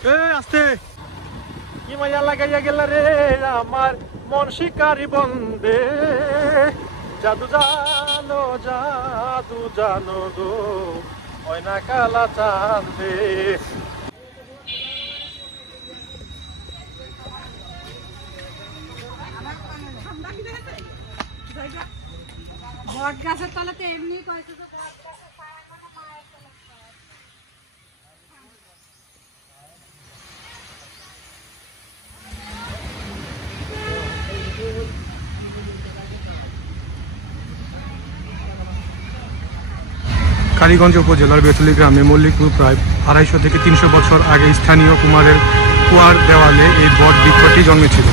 আস্তে কি মায়া লাগাইয়া গেল রে আমার মন শিকারি বন্দে জাদু জানো গো ওই না কালা চান্দে। বট গাছের তলাতে এমনি কয়েছে তো কালীগঞ্জ উপজেলার বেতলি গ্রামে মল্লিকপুর প্রায় 250 থেকে 300 বছর আগে স্থানীয় কুমারের কুয়ার দেওয়ালে এই বট বৃক্ষটি জন্মেছিল।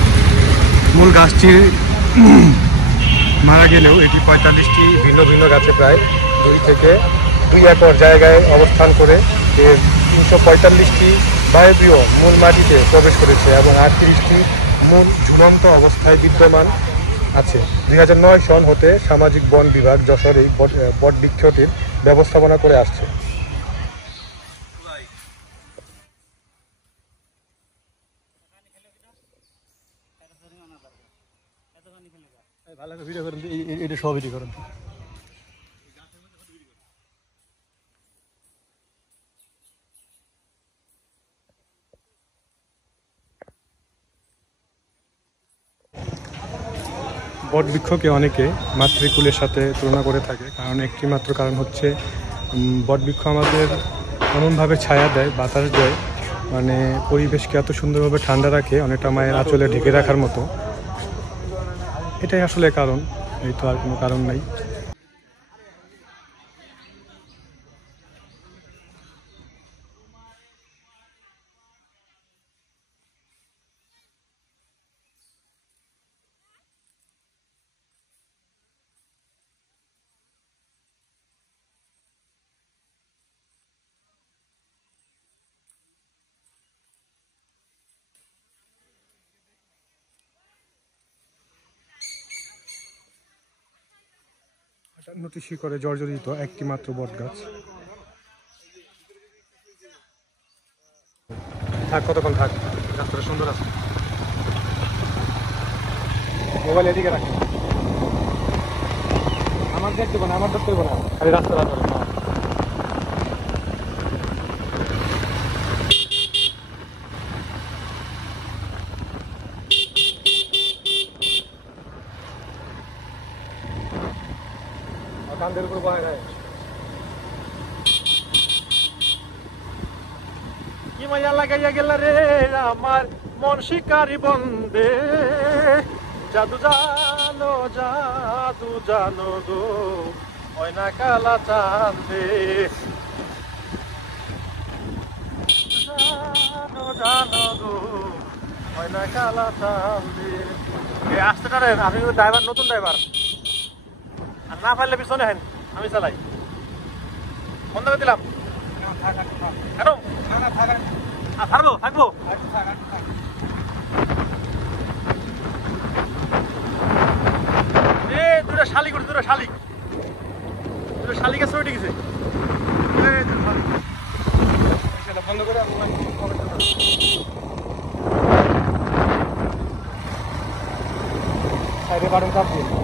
মূল গাছটি মারা গেলেও এটি 45টি ভিন্ন ভিন্ন গাছে প্রায় 2 থেকে 2 একর জায়গায় অবস্থান করে এর 345টি বায়বীয় মূল মাটিতে প্রবেশ করেছে এবং 38টি মূল ঝুলন্ত অবস্থায় বিদ্যমান আছে। 2009 সন হতে সামাজিক বন বিভাগ যশোর এই বট বৃক্ষটির ব্যবস্থাপনা করে আসছে। বট বৃক্ষকে অনেকে মাতৃকুলের সাথে তুলনা করে থাকে, কারণ একটি মাত্র কারণ হচ্ছে বট বৃক্ষ আমাদের এমনভাবে ছায়া দেয়, বাতাস দেয়, মানে পরিবেশকে এত সুন্দরভাবে ঠান্ডা রাখে, অনেকটা মায়ের আঁচলে ঢেকে রাখার মতো। এটাই আসলে কারণ, এই তো আর কোনো কারণ নাই। নটি শিকড়ে জর্জরিত একটি মাত্র বট গাছ। থাক, কতক্ষণ থাক, রাস্তাটা সুন্দর আছে। মোবাইল এদিকে রাখ, আমার দেখতে না, আমার দেখতে না, খালি রাস্তাটা ধরে। কান্দের উপর বহায় রায় কি মায়া লাগাইয়া গেল রে আমার মন শিকারি বন্দে জাদু জানো গো ওই না কালা চান্দে জানো গো ওই না কালা চান্দে। আসতে পারেন, আপনি ড্রাইভার, নতুন ড্রাইভার, আর না পারলে পিছনে হেন, আমি চালাই। বন্ধ করে দিলাম, থাকবো। দুটো শালিক উঠে, দুটো শালিকের ছবি গেছে। বন্ধ করে সাইডে বাটন চাপ দিয়ে